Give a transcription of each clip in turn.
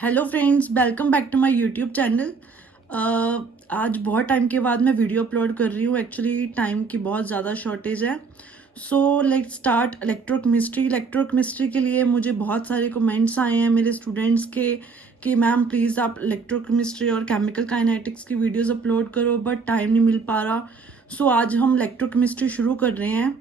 Hello friends, welcome back to my YouTube channel. आज बहुत time के बाद मैं वीडियो अपलोड कर रही हूँ। एक्चुअली टाइम की बहुत ज़्यादा शॉर्टेज है। So let's start electrochemistry. Electrochemistry के लिए मुझे बहुत सारे कमेंट्स आए हैं मेरे स्टूडेंट्स के कि मैम प्लीज़ आप इलेक्ट्रोकेमिस्ट्री और केमिकल काइनेटिक्स की वीडियोस अपलोड करो, बट टाइम नहीं मिल पा रहा। सो आज हम इलेक्ट्रोकेमिस्ट्री शुरू कर रहे हैं।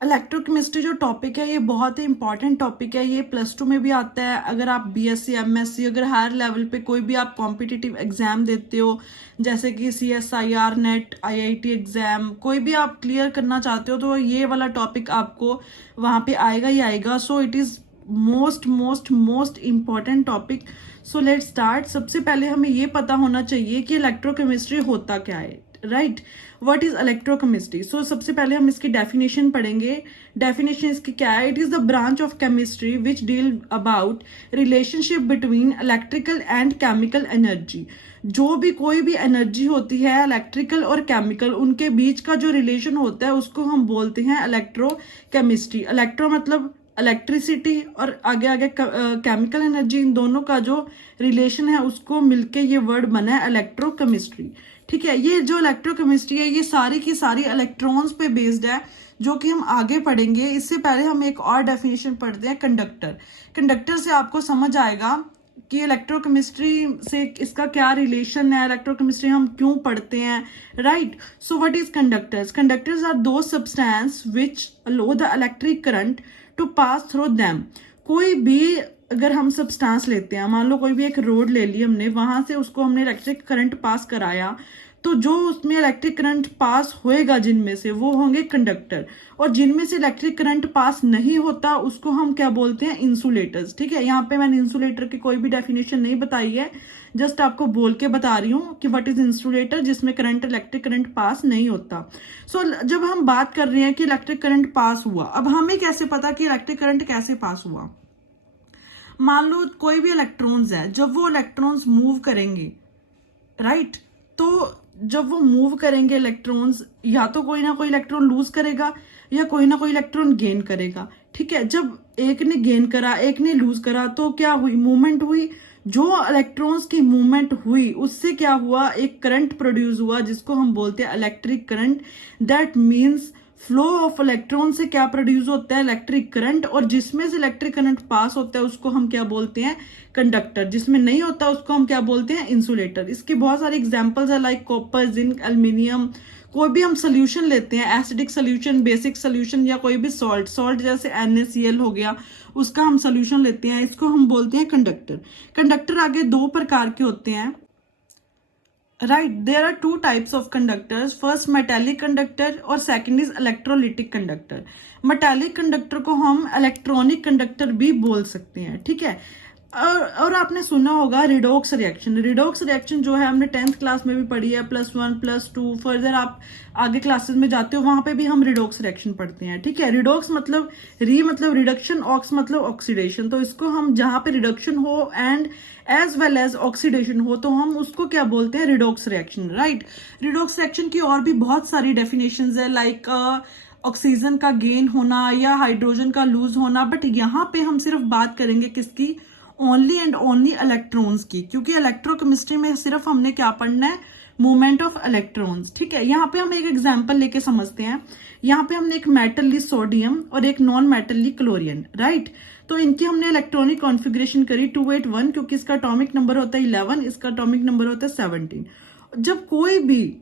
इलेक्ट्रोकेमिस्ट्री जो टॉपिक है ये बहुत ही इंपॉर्टेंट टॉपिक है। ये +2 में भी आता है। अगर आप बीएससी एमएससी अगर हायर लेवल पे कोई भी आप कॉम्पिटिटिव एग्जाम देते हो, जैसे कि सीएसआईआर नेट आईआईटी एग्जाम, कोई भी आप क्लियर करना चाहते हो, तो ये वाला टॉपिक आपको वहाँ पे आएगा ही आएगा। So it is most most most important topic. So let start. सबसे पहले हमें ये पता होना चाहिए कि इलेक्ट्रोकेमिस्ट्री होता क्या है, right. What is electrochemistry? So सबसे पहले हम इसकी डेफिनेशन पढ़ेंगे। डेफिनेशन इसकी क्या है? It is the branch of chemistry which deal about relationship between electrical and chemical energy. जो भी कोई भी एनर्जी होती है इलेक्ट्रिकल और केमिकल, उनके बीच का जो रिलेशन होता है उसको हम बोलते हैं इलेक्ट्रोकेमिस्ट्री। इलेक्ट्रो मतलब इलेक्ट्रिसिटी और आगे आगे केमिकल एनर्जी, इन दोनों का जो रिलेशन है उसको मिलके ये वर्ड बना है इलेक्ट्रोकेमिस्ट्री। ठीक है, ये जो इलेक्ट्रोकेमिस्ट्री है ये सारी की सारी इलेक्ट्रॉन्स पे बेस्ड है, जो कि हम आगे पढ़ेंगे। इससे पहले हम एक और डेफिनेशन पढ़ते हैं, कंडक्टर। कंडक्टर से आपको समझ आएगा कि इलेक्ट्रोकेमिस्ट्री से इसका क्या रिलेशन है, इलेक्ट्रोकेमिस्ट्री हम क्यों पढ़ते हैं, right. So what is conductors? Conductors are those substance which allow the electric current to pass through them. कोई भी अगर हम सब्सटेंस लेते हैं, मान लो कोई भी एक रोड ले ली हमने, वहां से उसको हमने इलेक्ट्रिक करंट पास कराया, तो जो उसमें इलेक्ट्रिक करंट पास होएगा जिनमें से, वो होंगे कंडक्टर। और जिनमें से इलेक्ट्रिक करंट पास नहीं होता उसको हम क्या बोलते हैं? इंसुलेटर्स। ठीक है, यहाँ पे मैंने इंसुलेटर की कोई भी डेफिनेशन नहीं बताई है, जस्ट आपको बोल के बता रही हूँ कि व्हाट इज इंसुलेटर, जिसमें करंट इलेक्ट्रिक करंट पास नहीं होता। सो जब हम बात कर रहे हैं कि इलेक्ट्रिक करंट पास हुआ, अब हमें कैसे पता कि इलेक्ट्रिक करंट कैसे पास हुआ? मान लो कोई भी इलेक्ट्रॉन्स है, जब वो इलेक्ट्रॉन्स मूव करेंगे, राइट, तो जब वो मूव करेंगे इलेक्ट्रॉन्स, या तो कोई ना कोई इलेक्ट्रॉन लूज करेगा या कोई ना कोई इलेक्ट्रॉन गेन करेगा। ठीक है, जब एक ने गेन करा एक ने लूज करा तो क्या हुई? मूवमेंट हुई। जो इलेक्ट्रॉन्स की मूवमेंट हुई उससे क्या हुआ? एक करंट प्रोड्यूस हुआ जिसको हम बोलते हैं electric current. That means flow of electron से क्या प्रोड्यूस होता है? Electric current. और जिसमें से इलेक्ट्रिक करंट पास होता है उसको हम क्या बोलते हैं? कंडक्टर। जिसमें नहीं होता उसको हम क्या बोलते हैं? इंसुलेटर। इसकी बहुत सारी एग्जांपल्स है, लाइक कॉपर, जिंक, एल्यूमिनियम। कोई भी हम सोल्यूशन लेते हैं, एसिडिक सोल्यूशन, बेसिक सोल्यूशन, या कोई भी सॉल्ट जैसे NaCl हो गया, उसका हम सोल्यूशन लेते हैं, इसको हम बोलते हैं कंडक्टर। कंडक्टर आगे दो प्रकार के होते हैं, right. There are two types of conductors, first metallic conductor और second is electrolytic conductor. Metallic conductor को हम इलेक्ट्रॉनिक कंडक्टर भी बोल सकते हैं। ठीक है, और आपने सुना होगा रिडॉक्स रिएक्शन। रिडॉक्स रिएक्शन जो है हमने 10th क्लास में भी पढ़ी है, +1 +2, फर्दर आप आगे क्लासेस में जाते हो वहां पे भी हम रिडॉक्स रिएक्शन पढ़ते हैं। ठीक है, रिडॉक्स मतलब मतलब रिडक्शन, ऑक्स मतलब ऑक्सीडेशन। तो इसको हम जहां पे रिडक्शन हो and as well as oxidation हो तो हम उसको क्या बोलते हैं? Redox reaction, right. Redox reaction की और भी बहुत सारी डेफिनेशंस है, लाइक ऑक्सीजन का गेन होना या हाइड्रोजन का लूज होना, बट यहाँ पे हम सिर्फ बात करेंगे किसकी? ओनली एंड ओनली इलेक्ट्रॉन्स की, क्योंकि इलेक्ट्रोकेमिस्ट्री में सिर्फ हमने क्या पढ़ना है? Movement of electrons. ठीक है, यहाँ पे हम एक एग्जांपल लेके समझते हैं। यहाँ पे हमने एक मेटल ली सोडियम और एक नॉन मेटल ली क्लोरीन, राइट। तो इनकी हमने इलेक्ट्रॉनिक कॉन्फ़िगरेशन करी 281, क्योंकि इसका एटॉमिक नंबर होता है 11, इसका एटॉमिक नंबर होता है 17। जब कोई भी,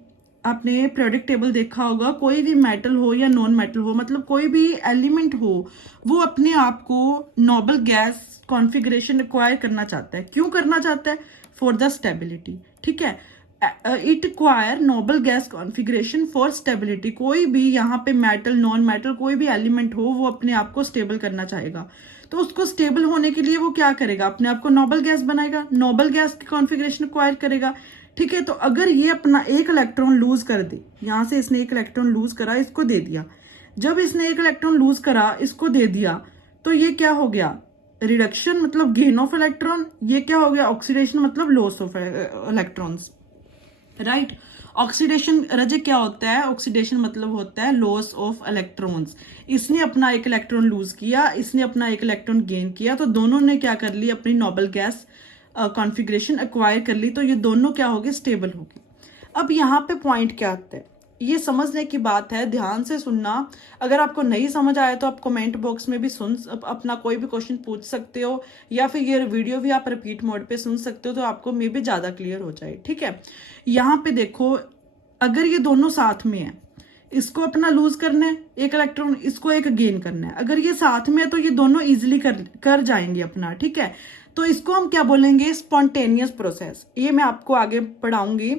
आपने पीरियोडिक टेबल देखा होगा, कोई भी मेटल हो या नॉन मेटल हो, मतलब कोई भी एलिमेंट हो, वो अपने आप को नोबल गैस कॉन्फ़िगरेशन एक्वायर करना चाहता है। क्यों करना चाहता है? For the stability. ठीक है, it acquire noble gas configuration for stability. कोई भी यहाँ पे मेटल नॉन मेटल कोई भी एलिमेंट हो, वो अपने आप को स्टेबल करना चाहेगा। तो उसको स्टेबल होने के लिए वो क्या करेगा? अपने आप को नोबल गैस बनाएगा, नोबल गैस की कॉन्फ़िगरेशन एक्वायर करेगा। ठीक है, तो अगर ये अपना एक इलेक्ट्रॉन लूज कर दे, यहां से इसने एक इलेक्ट्रॉन लूज करा, इसको दे दिया, जब इसने एक इलेक्ट्रॉन लूज करा इसको दे दिया, तो ये क्या हो गया? रिडक्शन मतलब गेन ऑफ इलेक्ट्रॉन। ये क्या हो गया? ऑक्सीडेशन मतलब loss of electrons. Right. Oxidation Rajak क्या होता है? ऑक्सीडेशन मतलब होता है लॉस ऑफ इलेक्ट्रॉन्स। इसने अपना एक इलेक्ट्रॉन लूज किया, इसने अपना एक इलेक्ट्रॉन गेन किया, तो दोनों ने क्या कर ली? अपनी नोबल गैस कॉन्फ़िगरेशन एक्वायर कर ली, तो ये दोनों क्या होगी? स्टेबल होगी। अब यहाँ पे पॉइंट क्या आता है, ये समझने की बात है, ध्यान से सुनना। अगर आपको नहीं समझ आया तो आप कमेंट बॉक्स में भी अपना कोई भी क्वेश्चन पूछ सकते हो, या फिर ये वीडियो भी आप रिपीट मोड पे सुन सकते हो, तो आपको मे भी ज़्यादा क्लियर हो जाए। ठीक है, यहाँ पे देखो, अगर ये दोनों साथ में है, इसको अपना लूज करना है एक इलेक्ट्रॉन, इसको एक गेन करना है, अगर ये साथ में है तो ये दोनों इजिली कर जाएंगे अपना। ठीक है, तो इसको हम क्या बोलेंगे? Spontaneous process. ये मैं आपको आगे पढ़ाऊंगी,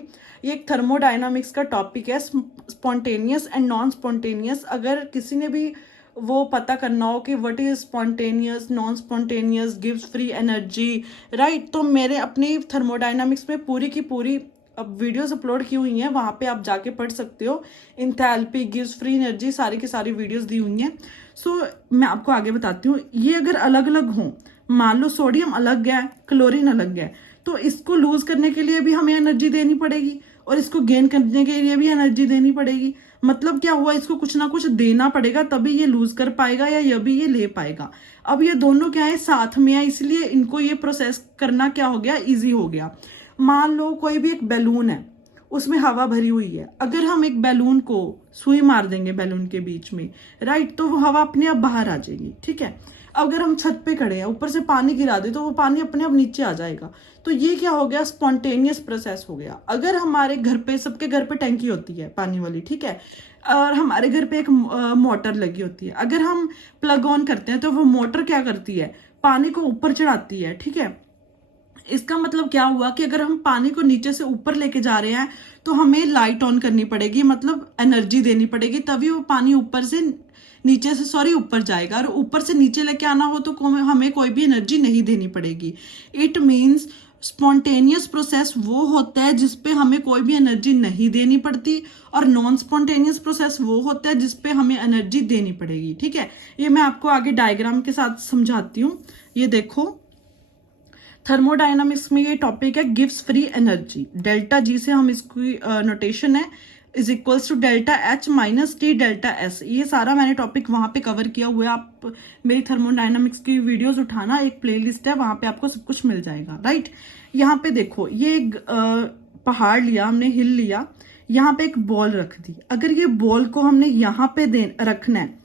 ये एक थर्मोडायनामिक्स का टॉपिक है, स्पॉन्टेनियस एंड नॉन स्पॉन्टेनियस। अगर किसी ने भी वो पता करना हो कि what is spontaneous, non spontaneous, gives free energy, right, तो मेरे अपनी थर्मोडायनामिक्स में पूरी की पूरी अब वीडियोस अपलोड की हुई हैं, वहाँ पे आप जाके पढ़ सकते हो। इंथैल्पी, गिव्स फ्री एनर्जी, सारी की सारी वीडियोस दी हुई हैं। सो मैं आपको आगे बताती हूँ। ये अगर अलग अलग हों, मान लो सोडियम अलग गया, क्लोरीन अलग गया, तो इसको लूज करने के लिए भी हमें एनर्जी देनी पड़ेगी और इसको गेन करने के लिए भी एनर्जी देनी पड़ेगी। मतलब क्या हुआ? इसको कुछ ना कुछ देना पड़ेगा, तभी ये लूज कर पाएगा या ये भी ये ले पाएगा। अब ये दोनों क्या है? साथ में है, इसलिए इनको ये प्रोसेस करना क्या हो गया? इजी हो गया। मान लो कोई भी एक बैलून है, उसमें हवा भरी हुई है, अगर हम एक बैलून को सुई मार देंगे बैलून के बीच में, राइट, तो वो हवा अपने आप बाहर आ जाएगी। ठीक है, अगर हम छत पे खड़े हैं, ऊपर से पानी गिरा दे, तो वो पानी अपने आप नीचे आ जाएगा। तो ये क्या हो गया? स्पॉन्टेनियस प्रोसेस हो गया। अगर हमारे घर पे, सबके घर पे टैंकी होती है पानी वाली, ठीक है, और हमारे घर पे एक मोटर लगी होती है, अगर हम प्लग ऑन करते हैं तो वो मोटर क्या करती है? पानी को ऊपर चढ़ाती है। ठीक है, इसका मतलब क्या हुआ कि अगर हम पानी को नीचे से ऊपर लेके जा रहे हैं तो हमें लाइट ऑन करनी पड़ेगी, मतलब एनर्जी देनी पड़ेगी, तभी वो पानी ऊपर से नीचे से, सॉरी, ऊपर जाएगा। और ऊपर से नीचे लेके आना हो तो हमें कोई भी एनर्जी नहीं देनी पड़ेगी। इट मीन्स स्पॉन्टेनियस प्रोसेस वो होता है जिसपे हमें कोई भी एनर्जी नहीं देनी पड़ती, और नॉन स्पॉन्टेनियस प्रोसेस वो होता है जिसपे हमें एनर्जी देनी पड़ेगी। ठीक है, ये मैं आपको आगे डायग्राम के साथ समझाती हूँ। ये देखो, थर्मोडायनामिक्स में ये टॉपिक है gives free energy. Delta G से हम इसकी नोटेशन है is equals to delta H minus T delta S. ये सारा मैंने टॉपिक वहां पे कवर किया हुआ है। आप मेरी थर्मोडायनामिक्स की वीडियोस उठाना, एक प्लेलिस्ट है, वहां पे आपको सब कुछ मिल जाएगा। राइट, यहाँ पे देखो, ये एक पहाड़ लिया हमने, हिल लिया, यहाँ पे एक बॉल रख दी। अगर ये बॉल को हमने यहाँ पे रखना है,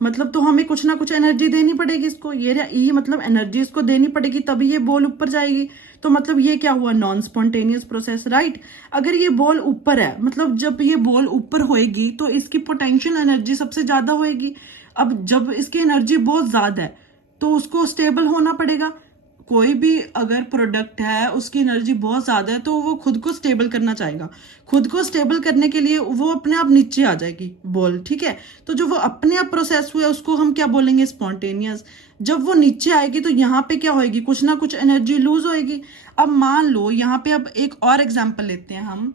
मतलब तो हमें कुछ ना कुछ एनर्जी देनी पड़ेगी इसको। ये मतलब एनर्जी इसको देनी पड़ेगी, तभी ये बॉल ऊपर जाएगी। तो मतलब ये क्या हुआ? Non spontaneous process. राइट, अगर ये बॉल ऊपर है, मतलब जब ये बॉल ऊपर होएगी तो इसकी पोटेंशियल एनर्जी सबसे ज्यादा होएगी। अब जब इसकी एनर्जी बहुत ज्यादा है तो उसको स्टेबल होना पड़ेगा। कोई भी अगर प्रोडक्ट है, उसकी एनर्जी बहुत ज्यादा है, तो वो खुद को स्टेबल करना चाहेगा। खुद को स्टेबल करने के लिए वो अपने आप नीचे आ जाएगी बॉल। ठीक है, तो जो वो अपने आप प्रोसेस हुआ उसको हम क्या बोलेंगे? स्पॉन्टेनियस। जब वो नीचे आएगी तो यहाँ पे क्या होएगी? कुछ ना कुछ एनर्जी लूज होएगी। अब मान लो यहाँ पे, अब एक और एग्जाम्पल लेते हैं हम।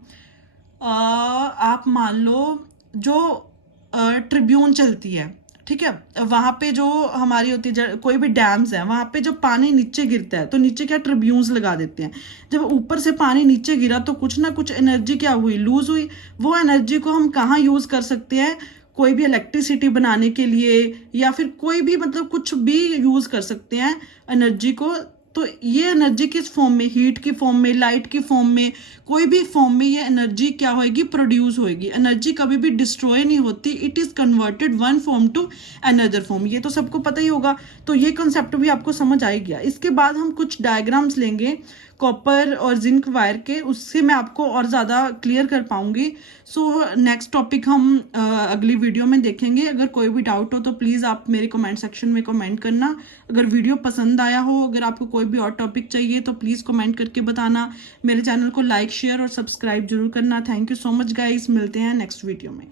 आप मान लो जो ट्रिब्यून चलती है, ठीक है, वहां पे जो हमारी होती है, कोई भी डैम्स है, वहां पे जब पानी नीचे गिरता है तो नीचे क्या ट्रिब्यून्स लगा देते हैं। जब ऊपर से पानी नीचे गिरा तो कुछ ना कुछ एनर्जी क्या हुई? लूज हुई। वो एनर्जी को हम कहाँ यूज कर सकते हैं? कोई भी इलेक्ट्रिसिटी बनाने के लिए, या फिर कोई भी, मतलब कुछ भी यूज कर सकते हैं एनर्जी को। तो ये एनर्जी किस फॉर्म में? हीट की फॉर्म में, लाइट की फॉर्म में, कोई भी फॉर्म में ये एनर्जी क्या होगी? प्रोड्यूस होगी। एनर्जी कभी भी डिस्ट्रॉय नहीं होती, it is converted one form to another form. ये तो सबको पता ही होगा, तो ये कॉन्सेप्ट भी आपको समझ आ गया। इसके बाद हम कुछ डायग्राम्स लेंगे कॉपर और जिंक वायर के, उससे मैं आपको और ज़्यादा क्लियर कर पाऊंगी। सो नेक्स्ट टॉपिक हम अगली वीडियो में देखेंगे। अगर कोई भी डाउट हो तो प्लीज़ आप मेरे कमेंट सेक्शन में कमेंट करना। अगर वीडियो पसंद आया हो, अगर आपको कोई भी और टॉपिक चाहिए तो प्लीज़ कमेंट करके बताना। मेरे चैनल को लाइक, शेयर और सब्सक्राइब जरूर करना। Thank you so much guys, मिलते हैं नेक्स्ट वीडियो में।